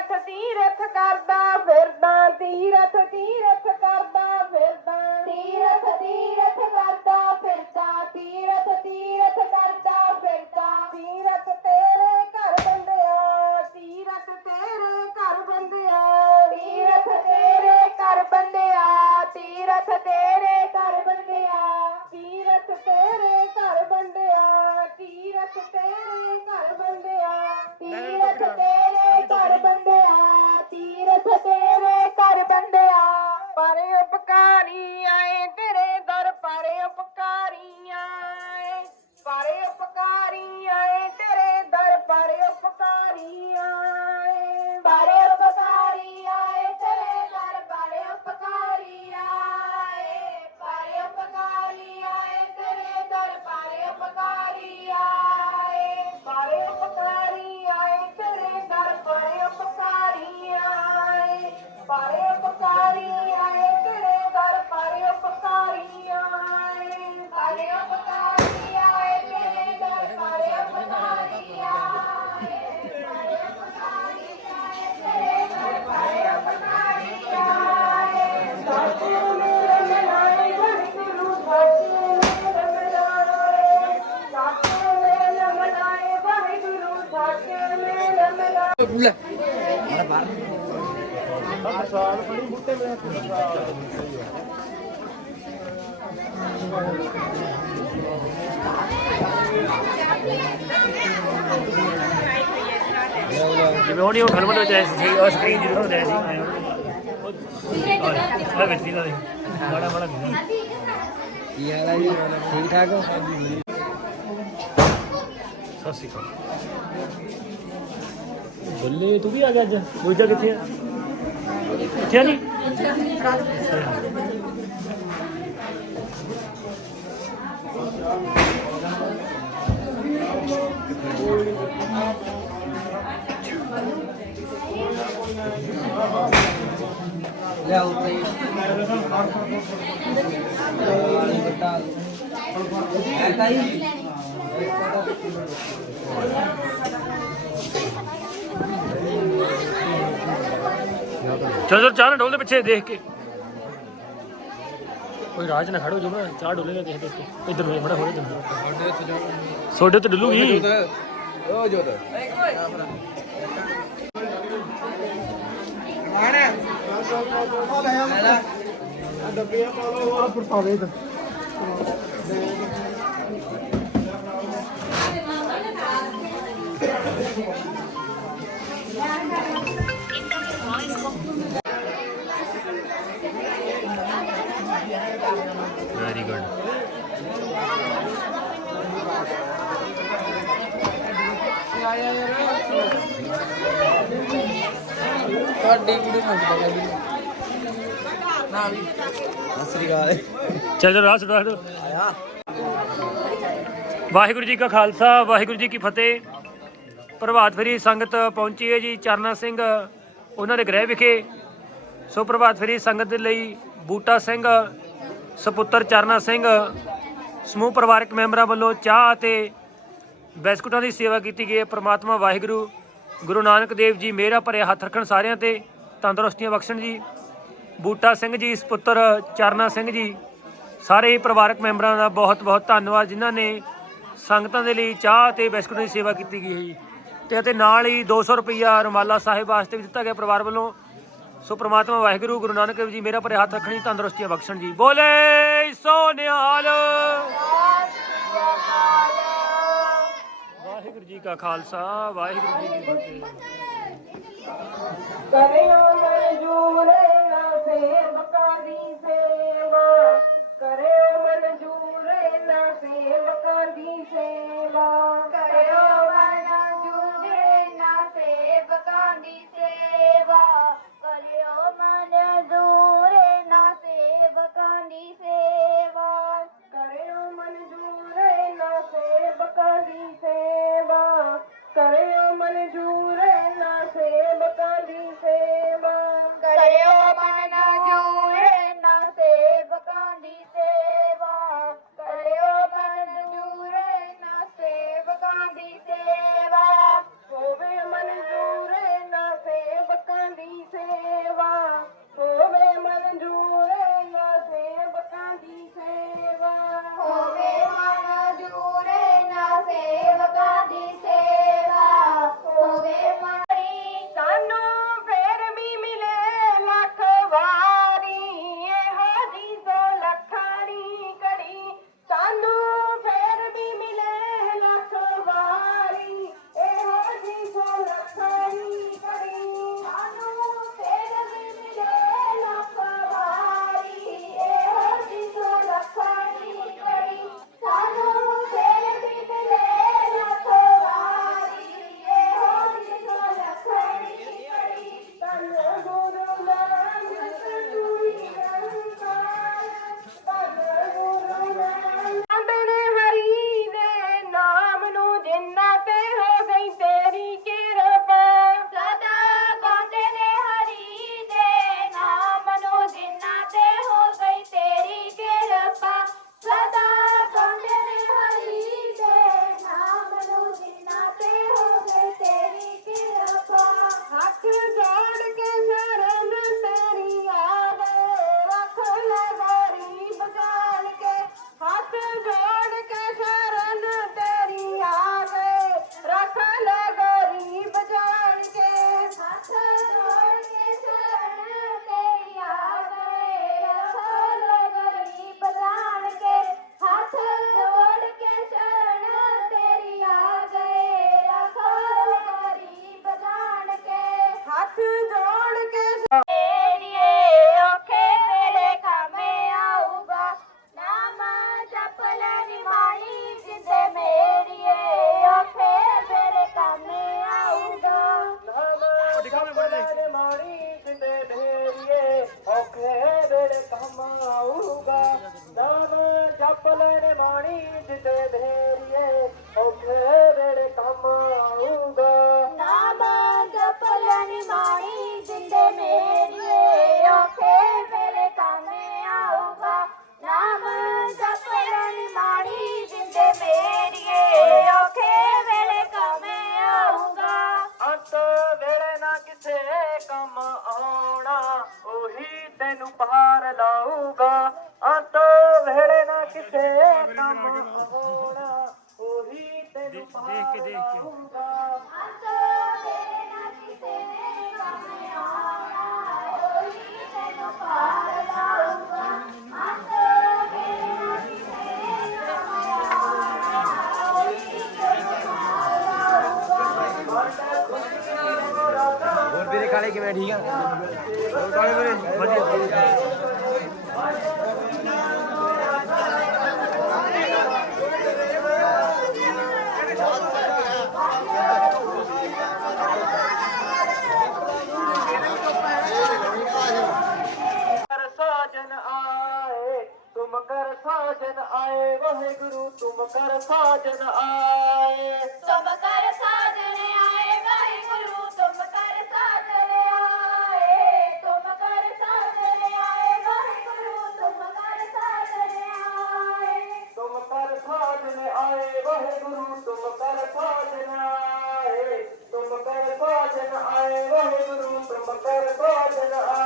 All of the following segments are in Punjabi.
ਤੀਰਥ ਕਰਦਾ ਫਿਰਦਾ ਤੀਰਥ ਤੀਰਥ ਜਿਵੇਂ ਉਹਨੀ ਉਹ ਫਿਲਮ ਦੇ ਵਿੱਚ ਆਇਆ ਸੀ ਉਹ ਸਕਰੀਨ ਜਿਹੀ ਦਿਖਾਉਂਦੇ ਸੀ। ਆਏ ਉਹ ਵਿੱਚ ਦੀ। ਲਾਦੇ ਬੜਾ ਬੜਾ ਕੀ ਹਾਲ ਹੈ ਜੀ? ਠੀਕ ਠਾਕ ਹੋ? ਸਤਿ ਸ਼੍ਰੀ ਅਕਾਲ। ਬੱਲੇ ਤੂੰ ਵੀ ਆ ਗਿਆ ਅੱਜ? ਦੂਜਾ ਕਿੱਥੇ ਆ? ਕਿੱਥੇ ਆ ਲਿਆਓ ਤੇ ਪਾਣੀ ਬਤਾ ਹੈ। ਤਾਈ ਚਲੋ ਚਲੋ ਚਾਹ ਨਾ ਡੋਲ ਦੇ ਪਿੱਛੇ ਦੇਖ ਕੇ। ਕੋਈ ਰਾਜ ਨਾ ਖੜੋ ਜੋ ਨਾ ਚਾਹ ਡੋਲੇਗਾ ਦੇਖ ਦੇਖ ਕੇ। ਇਧਰ ਨੂੰ ਬੜਾ ਹੋ ਰਿਹਾ ਸੋਡੇ ਤੇ ਡੁੱਲੂਗੀ ਉਹ ਜੋਤ। Olha ela. Ainda bem, ela por favor. ਤੁਹਾਡੀ ਵੀਡੀਓ ਨਾ ਪਤਾ ਜੀ ਨਾ ਵੀ ਸਤਿ ਸ੍ਰੀ ਅਕਾਲ। ਚੱਲ ਚੱਲ ਰਾਸ ਰਾਸ ਆਇਆ। ਵਾਹਿਗੁਰੂ ਜੀ ਕਾ ਖਾਲਸਾ ਵਾਹਿਗੁਰੂ ਜੀ ਕੀ ਫਤਿਹ। ਪ੍ਰਭਾਤ ਫੇਰੀ ਸੰਗਤ ਪਹੁੰਚੀ ਹੈ ਜੀ ਚਰਨਾ ਸਿੰਘ ਉਹਨਾਂ ਦੇ ਗ੍ਰਹਿ ਵਿਖੇ। ਸੋ ਪ੍ਰਭਾਤ ਫੇਰੀ ਸੰਗਤ ਦੇ ਲਈ ਬੂਟਾ ਸਿੰਘ ਸਪੁੱਤਰ ਚਰਨਾ ਸਿੰਘ ਸਮੂਹ ਪਰਿਵਾਰਕ ਮੈਂਬਰਾਂ ਵੱਲੋਂ ਚਾਹ ਅਤੇ ਬਿਸਕੁਟਾਂ ਦੀ ਸੇਵਾ ਕੀਤੀ ਗਈ ਹੈ। ਪ੍ਰਮਾਤਮਾ ਵਾਹਿਗੁਰੂ ਗੁਰੂ ਨਾਨਕ ਦੇਵ ਜੀ ਮੇਰਾ ਭਰਿਆ ਹੱਥ ਰੱਖਣ ਸਾਰਿਆਂ ਤੇ, ਤੰਦਰੁਸਤੀਆਂ ਬਖਸ਼ਣ ਜੀ। ਬੂਟਾ ਸਿੰਘ ਜੀ, ਸਪੁੱਤਰ ਚਰਨਾ ਸਿੰਘ ਜੀ, ਸਾਰੇ ਹੀ ਪਰਿਵਾਰਕ ਮੈਂਬਰਾਂ ਦਾ ਬਹੁਤ ਬਹੁਤ ਧੰਨਵਾਦ, ਜਿਨ੍ਹਾਂ ਨੇ ਸੰਗਤਾਂ ਦੇ ਲਈ ਚਾਹ ਤੇ ਬਿਸਕੁਟ ਦੀ ਸੇਵਾ ਕੀਤੀ ਗਈ ਹੈ ਜੀ। ਤੇ ਅਤੇ ਨਾਲ ਹੀ 200 ਰੁਪਈਆ ਰਮਾਲਾ ਸਾਹਿਬ ਵਾਸਤੇ ਵੀ ਦਿੱਤਾ ਗਿਆ ਪਰਿਵਾਰ ਵੱਲੋਂ। ਸੋ ਪ੍ਰਮਾਤਮਾ ਵਾਹਿਗੁਰੂ, ਗੁਰੂ ਨਾਨਕ ਦੇਵ ਜੀ ਮੇਰਾ ਭਰੇ ਹੱਥ ਰੱਖਣੀ ਤੰਦਰੁਸਤੀਆਂ ਬਖਸ਼ਣ ਜੀ। ਬੋਲੇ ਸੋ ਨਿਹਾਲ! ਕਾ ਖਾਲਸਾ ਵਾਹਿਗੁਰੂ ਜੀ ਕੀ ਫਤਿਹ। ਕਰਿਓ ਮਨਜੂਰ ਨਾ ਸੇਵਕਾਂ ਦੀ ਸੇਵਾ। ਵੀਰੇ ਠੀਕ ਆ? ਹੋਰ ਕਾਲੇ ਵੀਰੇ ਵਧੀਆ ਕਰ ਸਾਜਨ ਆਏ ਤੁਮ ਕਰ ਸਾਜਨ ਆਏ ਵਾਹਿਗੁਰੂ ਤੁਮ ਕਰ ਸਾਜਨ ਆਏ। ਤੁਮ ਕਰ ਵਾਹਿਗੁਰੂ ਤੁਮ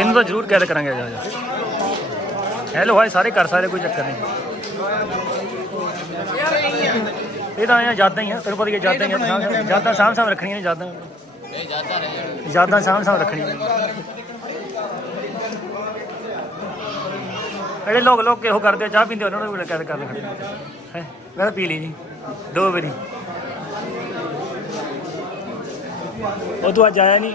ਤੈਨੂੰ ਤਾਂ ਜ਼ਰੂਰ ਕੈਦ ਕਰਾਂਗੇ ਜਾ ਜਾ। ਹੈਲੋ ਹਾਏ ਸਾਰੇ ਕਰ ਸਾਰੇ ਕੋਈ ਚੱਕਰ ਨਹੀਂ। ਇਹ ਤਾਂ ਆਇਆ ਯਾਦਾਂ ਹੀ ਆ ਤੈਨੂੰ ਪਤਾ ਹੀ ਯਾਦਾਂ ਹੀ ਆ ਯਾਦਾਂ ਸਾਂਭ ਸਾਂਭ ਰੱਖਣੀਆਂ ਨੇ ਯਾਦਾਂ। ਨਹੀਂ ਜਾਂਦਾ ਰਹੇ ਯਾਦਾਂ ਸਾਂਭ ਸਾਂਭ ਰੱਖਣੀਆਂ ਜਿਹੜੇ ਲੋਕ ਲੋਕ ਇਹੋ ਕਰਦੇ ਆ, ਚਾਹ ਪੀਂਦੇ ਉਹਨਾਂ ਨੂੰ ਵੀ ਕੈਦ ਕਰ ਰੱਖਣੀ ਹੈ? ਮੈਂ ਤਾਂ ਪੀ ਲਈ ਜੀ ਦੋ ਵਾਰੀ। ਉਹ ਤੂੰ ਅੱਜ ਆਇਆ ਨਹੀਂ।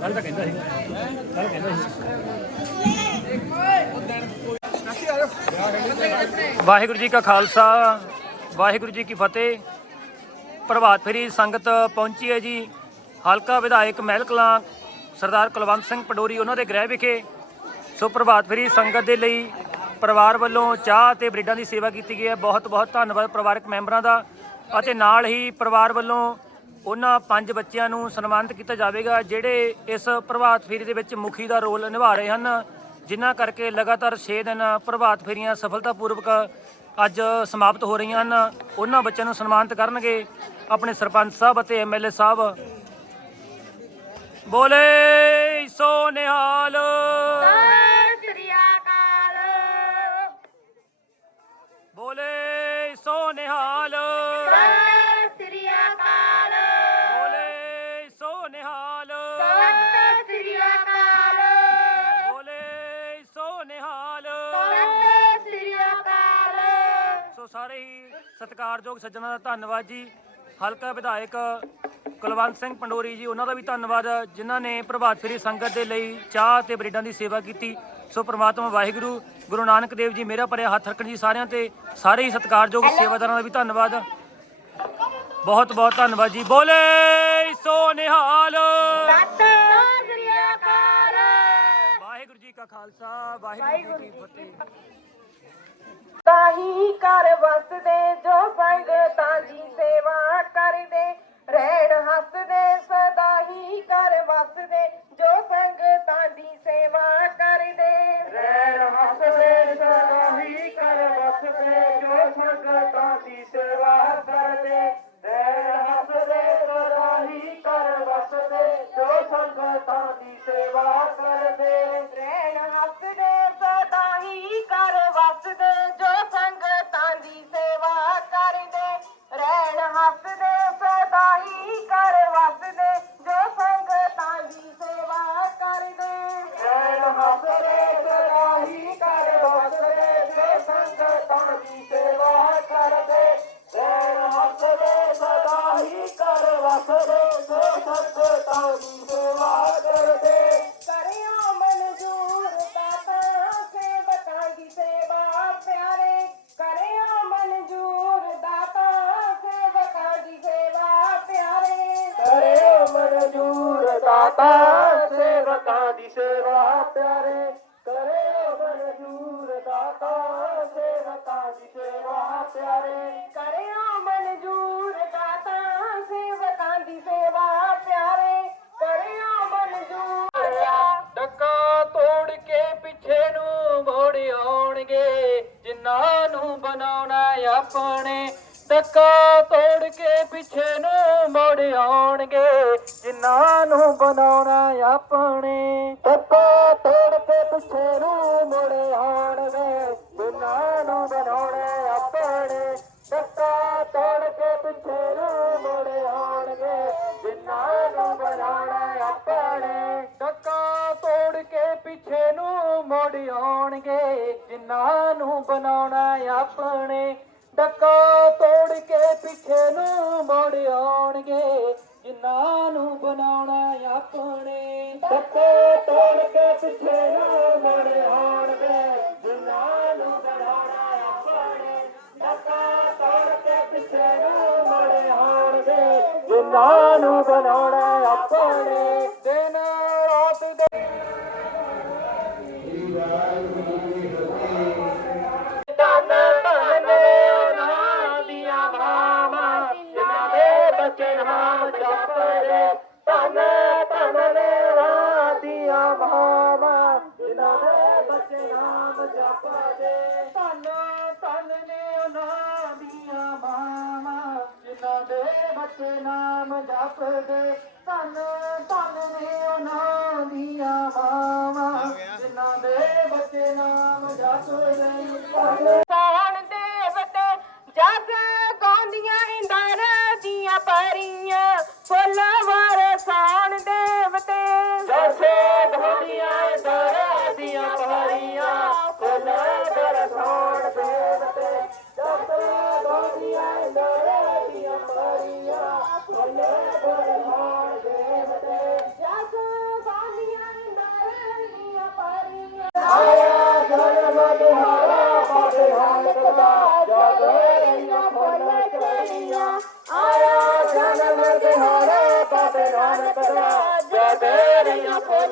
ਕੱਲ ਤਾਂ ਕਹਿੰਦਾ ਸੀ। ਕੱਲ ਕਹਿੰਦਾ ਸੀ। ਵਾਹਿਗੁਰੂ ਜੀ ਕਾ ਖਾਲਸਾ, ਵਾਹਿਗੁਰੂ ਜੀ ਕੀ ਫਤਿਹ। ਪ੍ਰਭਾਤ ਫੇਰੀ ਸੰਗਤ ਪਹੁੰਚੀ ਹੈ ਜੀ। ਹਲਕਾ ਵਿਧਾਇਕ ਮਹਿਲ ਕਲਾਂ ਸਰਦਾਰ ਕੁਲਵੰਤ ਸਿੰਘ ਪਡੋਰੀ ਉਹਨਾਂ ਦੇ ਗ੍ਰਹਿ ਵਿਖੇ। ਸੋ ਪ੍ਰਭਾਤ ਫੇਰੀ ਸੰਗਤ ਦੇ ਲਈ ਪਰਿਵਾਰ ਵੱਲੋਂ ਚਾਹ ਤੇ ਬ੍ਰੈਡਾਂ ਦੀ ਸੇਵਾ ਕੀਤੀ ਗਈ ਹੈ। ਬਹੁਤ ਬਹੁਤ ਧੰਨਵਾਦ ਪਰਿਵਾਰਕ ਮੈਂਬਰਾਂ ਦਾ ਅਤੇ ਨਾਲ ਹੀ ਪਰਿਵਾਰ ਵੱਲੋਂ ਉਹਨਾਂ ਪੰਜ ਬੱਚਿਆਂ ਨੂੰ ਸਨਮਾਨਿਤ ਕੀਤਾ ਜਾਵੇਗਾ, ਜਿਹੜੇ ਇਸ ਪ੍ਰਭਾਤ ਫੇਰੀ ਦੇ ਵਿੱਚ ਮੁਖੀ ਦਾ ਰੋਲ ਨਿਭਾ ਰਹੇ ਹਨ, ਜਿਨ੍ਹਾਂ ਕਰਕੇ ਲਗਾਤਾਰ 6 ਦਿਨ ਪ੍ਰਭਾਤ ਫੇਰੀਆਂ ਸਫਲਤਾਪੂਰਵਕ ਅੱਜ ਸਮਾਪਤ ਹੋ ਰਹੀਆਂ ਹਨ। ਉਹਨਾਂ ਬੱਚਿਆਂ ਨੂੰ ਸਨਮਾਨਿਤ ਕਰਨਗੇ ਆਪਣੇ ਸਰਪੰਚ ਸਾਹਿਬ ਅਤੇ ਐਮਐਲਏ ਸਾਹਿਬ। ਬੋਲੇ, ਸੋ ਨਿਹਾਲ। ਸਤਿਕਾਰਯੋਗ ਸੱਜਣਾ ਦਾ ਧੰਨਵਾਦ ਜੀ। ਹਲਕਾ ਵਿਧਾਇਕ ਕੁਲਵੰਤ ਸਿੰਘ ਪੰਡੋਰੀ ਜੀ ਉਹਨਾਂ ਦਾ ਵੀ ਧੰਨਵਾਦ ਜਿਨ੍ਹਾਂ ਨੇ ਪ੍ਰਭਾਤ ਫੇਰੀ ਸੰਗਤ ਦੇ ਲਈ ਚਾਹ ਤੇ ਬਰੀਡਾਂ ਦੀ ਸੇਵਾ ਕੀਤੀ। ਸੋ ਪ੍ਰਮਾਤਮਾ ਵਾਹਿਗੁਰੂ ਗੁਰੂ ਨਾਨਕ ਦੇਵ ਜੀ ਮੇਰਾ ਭਰਿਆ ਹੱਥ ਰੱਖਣ ਜੀ ਸਾਰਿਆਂ ਤੇ ਸਾਰੇ ਹੀ ਸਤਿਕਾਰਯੋਗ ਸੇਵਾਦਾਰਾਂ ਦਾ ਵੀ ਧੰਨਵਾਦ। ਬਹੁਤ ਬਹੁਤ ਧੰਨਵਾਦ ਜੀ। ਬੋਲੇ ਸੋ ਨਿਹਾਲ। ਵਾਹਿਗੁਰੂ ਜੀ ਕਾ ਖਾਲਸਾ ਵਾਹਿਗੁਰੂ ਜੀ ਕੀ ਫਤਿਹ। ਤਾਹੀ ਕਰ ਵਸਦੇ ਜੋ ਦਾਤਾ ਸੇਵਕਾਂ ਦੀ ਸੇਵਾ ਪਿਆਰੇ ਕਰਿਓ ਮਨਜ਼ੂਰ ਦਾਤਾ ਸੇਵਕਾਂ ਦੀ ਸੇਵਾ ਪਿਆਰੇ ਕਰਿਓ ਮਨਜ਼ੂਰ ਡੱਕਾ ਤੋੜ ਕੇ ਪਿੱਛੇ ਨੂੰ ਮੋੜ ਆਉਣਗੇ। ਜਿਨ੍ਹਾਂ ਨੂੰ ਬਣਾਉਣਾ ਆਪਣੇ। ਡੱਕਾ ਤੋੜ ਕੇ ਪਿੱਛੇ ਨੂੰ ਮੋੜ ਆਉਣਗੇ। ਜਿਨ੍ਹਾਂ ਨੂੰ ਬਣਾਉਣਾ ਆਪਣੇ। ਡੱਕਾ ਤੋੜ ਕੇ ਪਿੱਛੇ ਨੂੰ ਮੋੜ ਆਉਣਗੇ। ਜਿਨ੍ਹਾਂ ਨੂੰ ਬਣਾਉਣਾ ਆਪਣੇ। ਡੱਕਾ ਤੋੜ ਕੇ ਪਿੱਛੇ ਨੂੰ ਮੋੜ ਆਉਣਗੇ। ਜਿਨ੍ਹਾਂ ਨੂੰ ਬਣਾਉਣਾ ਆਪਣੇ। ਡੱਕਾ ਤੋੜ ਕੇ ਪਿੱਛੇ ਨੂੰ ਮੋੜ ਆਉਣਗੇ। ਜਿਨ੍ਹਾਂ ਨੂੰ ਬਣਾਉਣਾ ਆਪਣੇ। ਡੱਕਾ ਤੋੜ ਕੇ ਪਿੱਛੇ ਨੂੰ ਮੋੜ ਆਉਣਗੇ। ਜਿਨ੍ਹਾਂ ਨੂੰ ਬਣਾਉਣਾ ਆਪਣੇ। ਡੱਕਾ ਤੋੜ ਕੇ ਪਿੱਛੇ ਨੂੰ ਮੋੜ ਆਉਣਗੇ। ਨੂੰ ਬਣਾਉਣਾ ਆਪਣੇ ਡੱਕਾ ਤੋੜ ਕੇ ਪਿੱਛੇ ਨੂੰ ਮੋੜ ਆਉਣਗੇ ਜਿਨ੍ਹਾਂ ਨੂੰ ਬਣਾਉਣਾ ਆਪਣੇ, ਦਿਨ ਰਾਤ ਦੇ ਧੰਨ ਜਪਦੇ ਧੰਨ ਧੰਨ ਨੇ ਉਹਨਾਂ ਦੀਆਂ ਮਾਵਾਂ ਜਿਨ੍ਹਾਂ ਦੇ ਬੱਚੇ ਨਾਮ ਜਪਦੇ ਧੰਨ ਸਾਣ ਦੇਵਤੇ ਜਸ ਗਾਉਂਦੀਆਂ ਇੰਦਰ ਦੀਆਂ ਪਰੀਆਂ। ਫੁੱਲ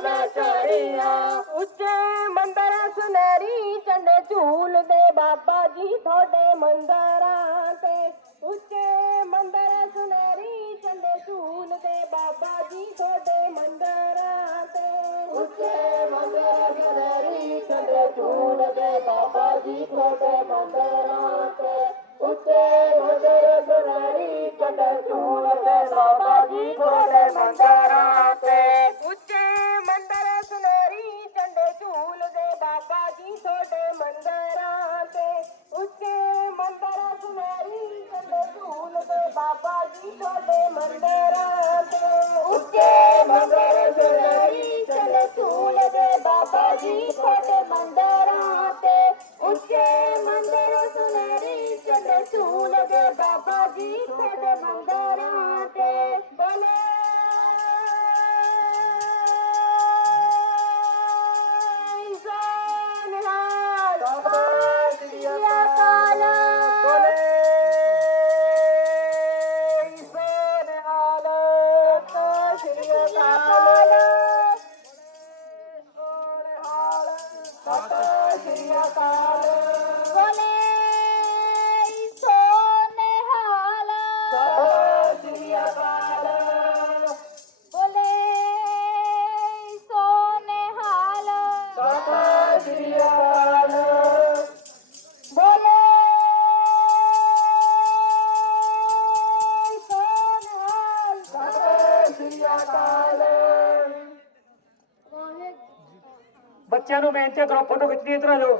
ਰਹੀਆਂ ਫੁੱਲ ਉੱਚੇ ਮੰਦਰ ਸੁਨਹਿਰੀ ਚੰਡੇ ਝੂਲਦੇ ਬਾਬਾ ਜੀ ਤੁਹਾਡੇ ਮੰਦਰਾਂ ਤੇ। ਉੱਚੇ ਮੰਦਰ ਸੁਨਹਿਰੀ ਝੰਡੇ ਝੂਲਦੇ ਬਾਬਾ ਜੀ ਤੁਹਾਡੇ ਮੰਦਰਾਂ ਤੇ। ਉੱਚੇ ਮੰਦਰ ਸੁਨਹਿਰੀ ਝੰਡੇ ਝੂਲਦੇ ਬਾਬਾ ਜੀ ਤੁਹਾਡੇ ਮੰਦਰਾਂ ਤੇ। ਉੱਚੇ ਮੰਦਰ ਸੁਨਹਿਰੀ ਝੰਡੇ ਝੂਲਦੇ ਬਾਬਾ ਜੀ ਤੁਹਾਡੇ ਮੰਦਰਾਂ ਤੇ। ਉੱਚੇ ਮੰਦਰ ਸੁਨਹਿਰੀ ਝੰਡੇ ਝੂਲਦੇ ਬਾਬਾ ਜੀ ਤੁਹਾਡੇ ਮੰਦਰਾਂ ਤੇ। ਉੱਚੇ ਬੱਚਿਆਂ ਨੂੰ ਬੇਨਤੀ